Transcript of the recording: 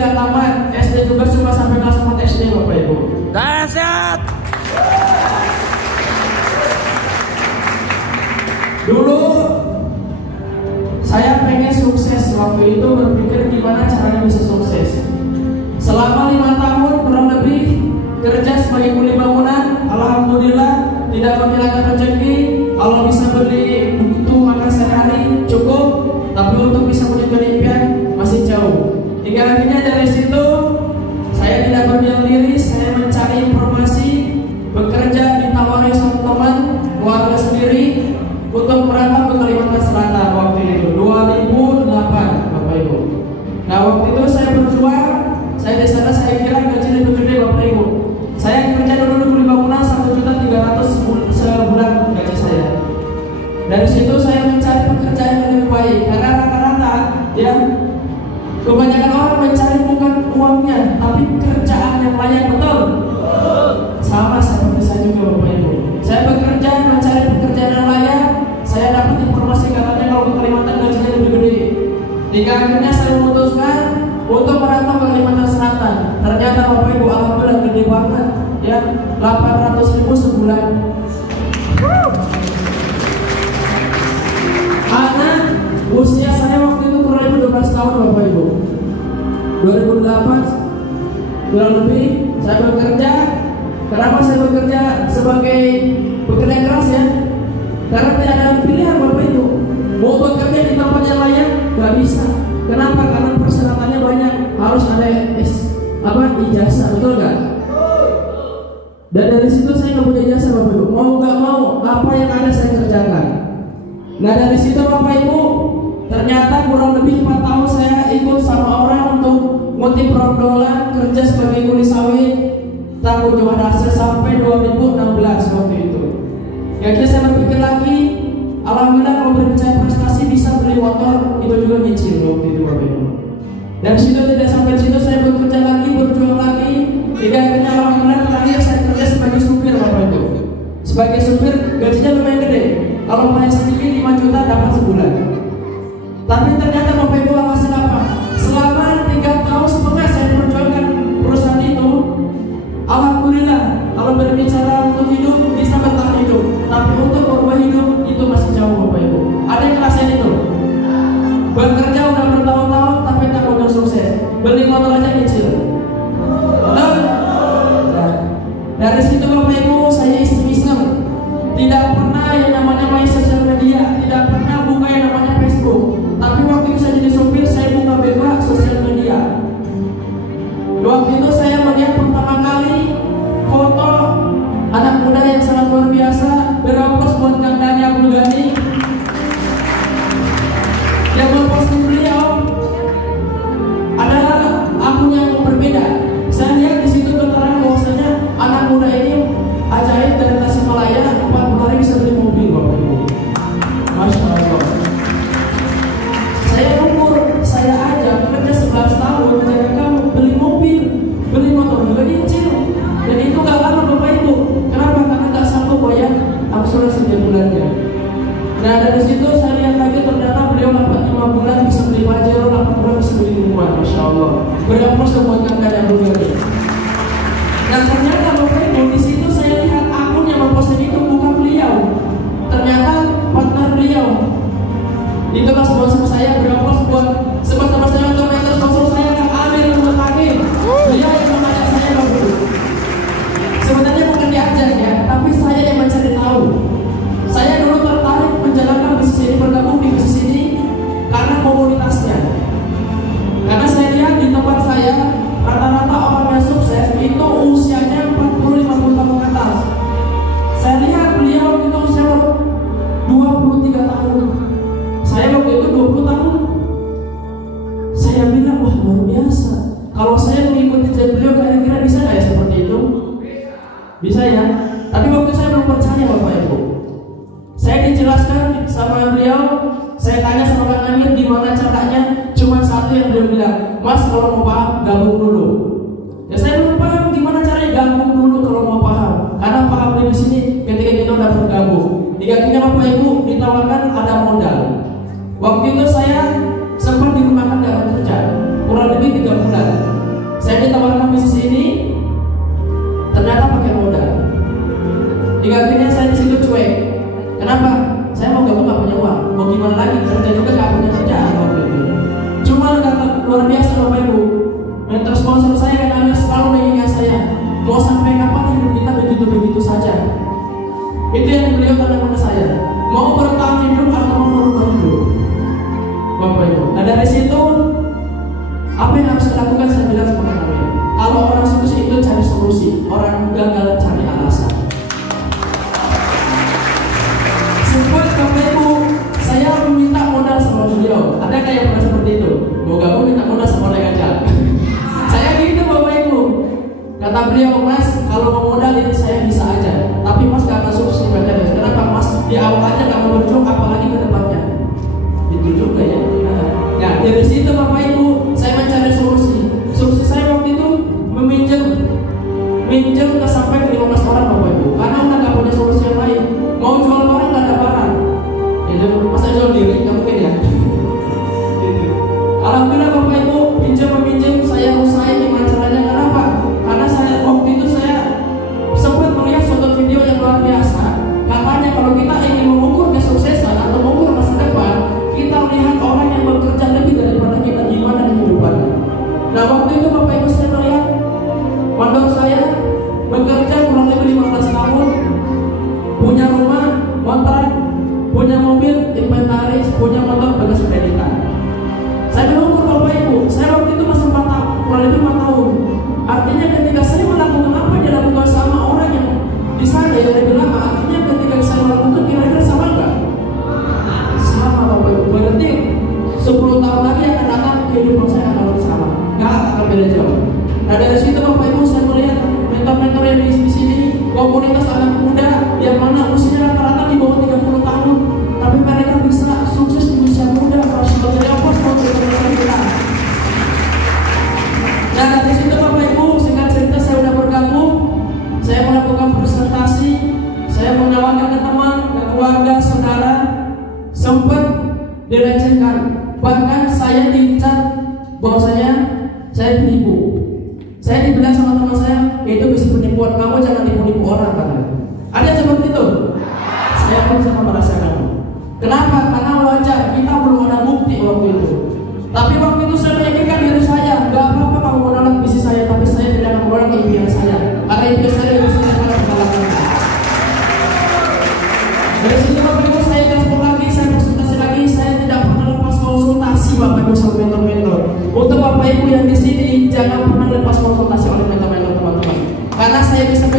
tidak tamat, SD juga cuma sampai kelas 4 SD Bapak Ibu. Dahsyat. Dulu saya pengen sukses, waktu itu berpikir gimana caranya bisa sukses. Selama 5 tahun kurang lebih kerja sebagai kuli bangunan, alhamdulillah tidak menghilangkan rezeki. Kalau bisa beli untuk makan sehari cukup, tapi untuk bisa mewujudkan impian masih jauh. Hingga akhirnya dari situ saya tidak berdiam diri, saya mencari informasi, bekerja, ditawari sama teman, keluarga sendiri untuk merantau ke Kalimantan Selatan waktu itu 2008 Bapak Ibu. Nah waktu itu saya berjuang, saya di sana saya kira gaji lebih gede Bapak Ibu. Saya kerja dulu di bangunan 1.300.000 sebulan gaji saya. Dari situ saya mencari pekerjaan yang lebih baik karena rata-rata ya kebanyakan orang mencari bukan uangnya tapi kerjaan yang layak, betul? Sama seperti saya juga Bapak Ibu. Saya bekerja mencari pekerjaan yang layak. Saya dapat informasi katanya kalau ke Kalimantan gajinya lebih gede. Hingga akhirnya saya memutuskan untuk merantau ke Kalimantan Selatan. Ternyata Bapak Ibu alhamdulillah gede banget ya, 800.000 sebulan. Karena usia saya waktu itu kurang lebih 12 tahun Bapak Ibu. 2008 kurang lebih saya bekerja. Kenapa saya bekerja sebagai pekerja keras ya? Karena tidak ada pilihan Bapak Ibu. Mau bekerja di tempat yang layak gak bisa. Kenapa? Karena persyaratannya banyak. Harus ada ijazah, betul gak? Dan dari situ saya nggak punya ijazah Bapak Ibu. Mau gak mau, apa yang ada saya kerjakan. Nah dari situ Bapak Ibu, ternyata kurang lebih 4 tahun saya ikut sama orang untuk ngutip perdolan kerja sebagai kuli sawit tanggung jawab hasil sampai 2016 waktu itu. Akhirnya saya berpikir lagi, alhamdulillah kalau berbicara prestasi bisa beli motor itu juga nyicil waktu itu Bapak Ibu. Dan situ tidak sampai situ saya bekerja lagi, berjuang lagi. Hingga akhirnya alhamdulillah terakhir saya kerja sebagai supir Bapak Ibu. Sebagai supir gajinya lumayan gede. Kalau paling sedikit 5 juta dapat sebulan. Tapi ternyata Bapak Ibu hasil apa? Selama 3 tahun setengah saya memperjuangkan perusahaan itu, alhamdulillah kalau berbicara untuk hidup bisa bertahan hidup. Tapi untuk merubah hidup itu masih jauh Bapak Ibu. Ada yang ngerasain itu? Bekerja udah bertahun-tahun tapi tak mau sukses. Beli motor aja kecil. Nah, dari situ Bapak Ibu saya iseng-iseng. Tidak pernah yang namanya main sosial media, tidak pernah buka yang namanya Facebook. Tapi waktu itu saya jadi supir, saya buka bebas sosial media. Waktu itu saya melihat pertama kali foto anak muda yang sangat luar biasa berapos buat Kang Dhani Abdul Ghani yang memposting beliau adalah akun yang berbeda. Saya lihat di situ tertera bahwasanya anak muda ini ajaib dari Tasikmalaya 40 hari bisa beli mobil Bapak Ibu. Masya Allah. Saya umur saya aja kerja 11 tahun jadi kamu beli mobil, beli motor juga dicil. Dan itu gak lama Bapak Ibu. Kenapa? Karena gak sanggup bayar angsuran setiap bulannya. Nah dari situ saya lihat lagi ternyata beliau dapat 5 bulan bisa beli Pajero, 8 bulan bisa beli rumah. Masya Allah. Berapa sebuah Kang Dhani Abdul Ghani. Nah ternyata Bapak Ibu di situ saya lihat akun yang memposting itu bukan beliau. Ternyata partner beliau. Itulah sponsor saya berapa buat sponsor saya komentar sponsor saya Kang Amir Muhammad Hakim. Beliau yang mengajak saya Bapak Ibu. Sebenarnya bukan diajak ya, tapi saya yang mencari tahu. Saya dulu tertarik menjalankan bisnis ini, bergabung di bisnis ini karena komunitasnya. Karena saya lihat di tempat saya rata-rata orang yang sukses itu usianya 40-50 tahun ke atas. Saya lihat beliau itu usia 23 tahun. Saya waktu itu 20 tahun. Saya bilang wah luar biasa. Kalau saya mengikuti jalan beliau kira-kira bisa nggak ya seperti itu? Bisa ya. Tapi waktu saya belum percaya Bapak Ibu. Saya dijelaskan sama beliau, saya tanya sama Kang Amir gimana caranya, cuma satu yang beliau bilang, Mas kalau mau paham gabung dulu. Ya saya belum paham gimana caranya gabung dulu kalau mau paham, karena paham di sini ketika kita udah bergabung. Akhirnya Bapak Ibu ditawarkan ada modal. Waktu itu saya sempat dirumahkan dapat kerja kurang lebih 3 bulan. Ibu, mentor sponsor saya Kang Amir selalu mengingat saya, mau sampai kapan hidup kita begitu-begitu saja. Itu yang beliau tanam pada saya, mau bertahan hidup atau mau merubah hidup, Bapak Ibu. Nah dari situ, apa yang harus dilakukan saya bilang sama Kang Amir, kalau orang sukses itu cari solusi, orang gagal cari alasan. Sempat Bapak Ibu, saya meminta modal sama beliau. Ada nggak yang pernah seperti itu? Mau gabung minta modal sama orang aja. Saya gitu Bapak Ibu. Kata beliau, Mas, kalau mau modal itu saya bisa aja, tapi Mas gak akan sukses di PTS. Kenapa Mas? Di awal aja gak mau berjuang, apalagi ke depannya. Itu juga ya. Nah, dari situ Bapak Ibu, saya mencari solusi. Solusi saya waktu itu minjem ke sampai ke 15 orang Bapak Ibu, karena udah gak punya solusi yang lain. Mau jual barang gak ada barang. Itu masa jual diri, gak mungkin ya. Alhamdulillah Bapak Ibu, meminjam saya usahain gimana caranya. Kenapa? Karena saya waktu itu saya sempat melihat suatu video yang luar biasa. Katanya kalau kita ingin mengukur kesuksesan atau mengukur masa depan, kita lihat orang yang bekerja lebih daripada kita gimana kehidupannya. Nah waktu itu Bapak Ibu saya melihat mandor saya bekerja kurang lebih 15 tahun, punya rumah, kontrak, punya mobil, inventaris, punya motor, bekas kreditan. Saya mengukur Bapak Ibu, saya waktu itu masih 4 tahun, kurang lebih 4 tahun. Artinya ketika saya melakukan apa yang dilakukan sama orang yang di sana yang lebih lama, artinya ketika saya melakukan kira-kira sama nggak? Sama Bapak Ibu. Berarti 10 tahun lagi akan datang kehidupan saya akan sama, nggak akan beda jauh. Nah dari situ Bapak Ibu saya melihat mentor-mentor yang di sini, komunitas anak muda yang mana usianya rata-rata di bawah 30 tahun, tapi mereka bisa sukses di usia muda. Harus sebagai apa? Nah dari situ Bapak Ibu, singkat cerita saya udah bergabung, saya melakukan presentasi, saya menawarkan ke teman, ke keluarga, saudara, sempat dilecehkan, bahkan saya dicat bahwasanya saya penipu. Saya dibilang sama teman saya, itu bisa penipuan, kamu jangan tipu-tipu orang katanya. Ada seperti itu. Saya pun sama merasakan. Kenapa? Karena wajar, kita belum ada bukti waktu itu. Tapi waktu itu saya meyakinkan diri saya, gak apa-apa kamu menolak visi saya, tapi saya tidak akan menolak impian saya. Karena impian saya lebih besar daripada pengalaman. Dari situ Bapak Ibu saya transport lagi, saya presentasi lagi, saya tidak pernah lepas konsultasi Bapak Ibu sama mentor-mentor. Untuk Bapak Ibu yang di sini, jangan pernah lepas konsultasi oleh mentor-mentor teman-teman. Karena saya bisa